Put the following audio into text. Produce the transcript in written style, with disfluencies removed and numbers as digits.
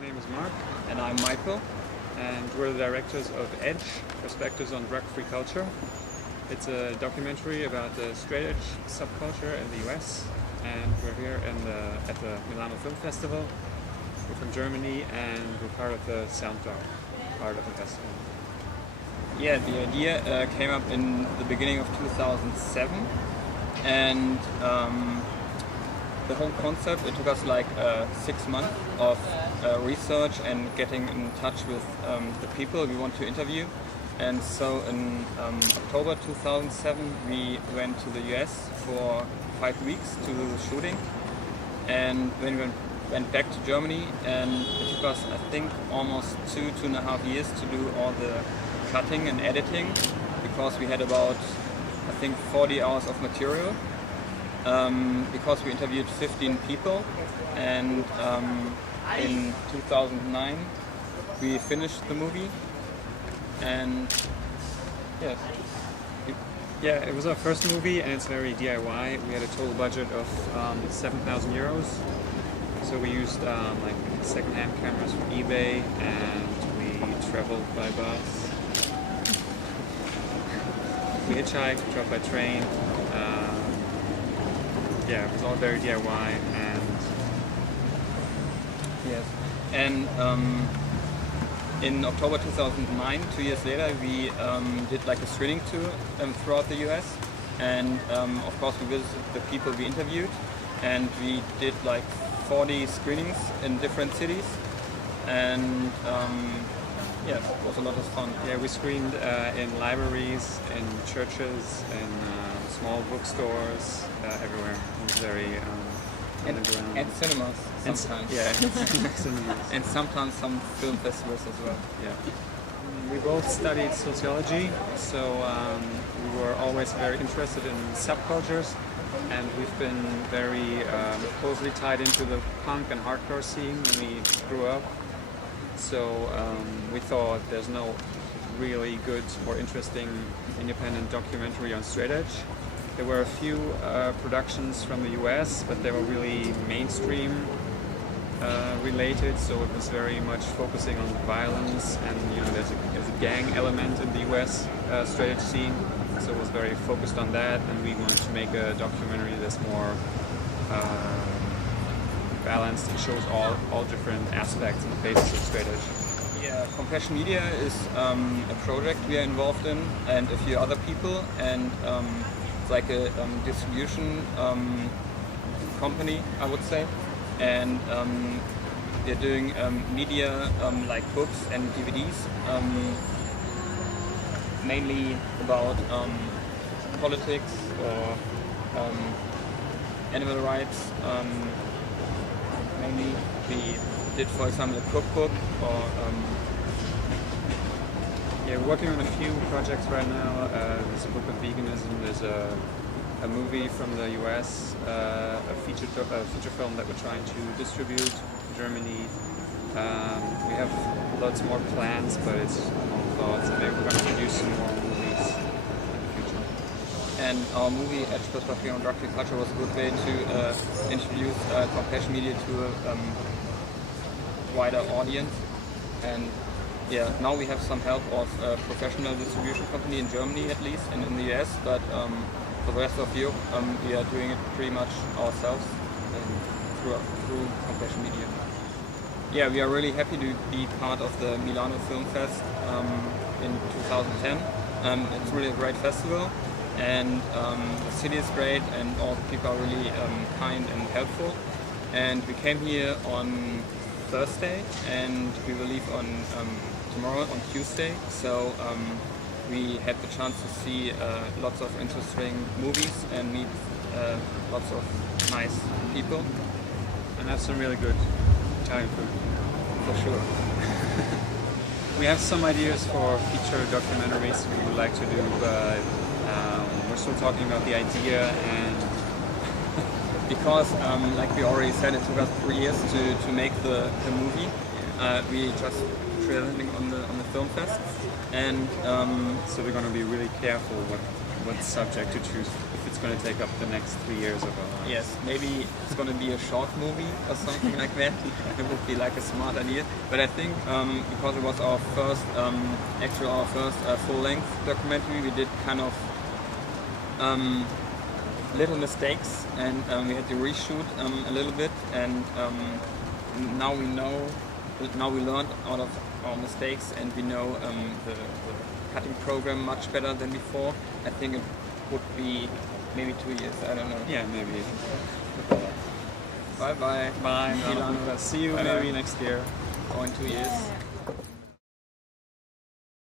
name is Marc. And I'm Michael. And we're the directors of Edge, Perspectives on Drug-Free Culture. It's a documentary about the straight edge subculture in the US. And we're here at the Milano Film Festival. We're from Germany and we're part of the soundtrack part of the festival. Yeah, the idea came up in the beginning of 2007. And the whole concept, it took us like 6 months of research and getting in touch with the people we want to interview. And so in October 2007 we went to the US for 5 weeks to do the shooting. And then we went back to Germany, and it took us, I think, almost 2.5 years to do all the cutting and editing, because we had about, I think, 40 hours of material. Because we interviewed 15 people, and in 2009 we finished the movie. And yes, yeah, it was our first movie and it's very DIY. We had a total budget of 7,000 euros. So we used like second-hand cameras from eBay, and we traveled by bus. We hitchhiked, we traveled by train. Yeah, it was all very DIY, and yes. And in October 2009, 2 years later, we did like a screening tour throughout the US, and of course we visited the people we interviewed, and we did like 40 screenings in different cities, and yeah, it was a lot of fun. Yeah, we screened in libraries, in churches, in small bookstores, everywhere. It was very underground. And cinemas sometimes. Cinemas. And sometimes some film festivals as well. Yeah. We both studied sociology, so we were always very interested in subcultures, and we've been very closely tied into the punk and hardcore scene when we grew up. So we thought there's no really good or interesting independent documentary on straight edge. There were a few productions from the US, but they were really mainstream related, so it was very much focusing on violence, and there's a gang element in the US straight edge scene, so it was very focused on that, and we wanted to make a documentary that's more balanced and shows all different aspects and phases of straight edge. Yeah, Compassion Media is a project we are involved in, and a few other people, and it's like a distribution company, I would say, and they're doing media like books and DVDs, mainly about politics or animal rights. Mainly we did, for example, a cookbook, or yeah, we're working on a few projects right now. There's a book of veganism, there's a movie from the US, a feature film that we're trying to distribute in Germany. We have lots more plans, but it's all thoughts, and maybe we're going to produce some more movies in the future. And our movie, Edge, Perspectives on Drug-Free Culture, was a good way to introduce Compassion Media to a wider audience. And yeah, now we have some help of a professional distribution company in Germany, at least, and in the US, but for the rest of Europe, we are doing it pretty much ourselves through Compassion Media. Yeah, we are really happy to be part of the Milano Film Fest in 2010. It's really a great festival, and the city is great, and all the people are really kind and helpful. And we came here on Thursday, and we will leave on tomorrow, on Tuesday. So we had the chance to see lots of interesting movies and meet lots of nice people. And have some really good Italian food. For sure. We have some ideas for feature documentaries we would like to do, but we're still talking about the idea, and because like we already said, it took us 3 years to make the movie. We just presenting on the film fest, and so we're going to be really careful what subject to choose. If it's going to take up the next 3 years of our lives. Yes, maybe it's going to be a short movie or something like that. It would be like a smart idea. But I think because it was our first, full-length documentary, we did kind of little mistakes, and we had to reshoot a little bit. And now we know. Now we learned out of our mistakes, and we know the cutting program much better than before. I think it would be maybe 2 years. I don't know. Yeah, maybe. Bye bye. Bye. Milano. See you Bye. maybe next year. Or in 2 years.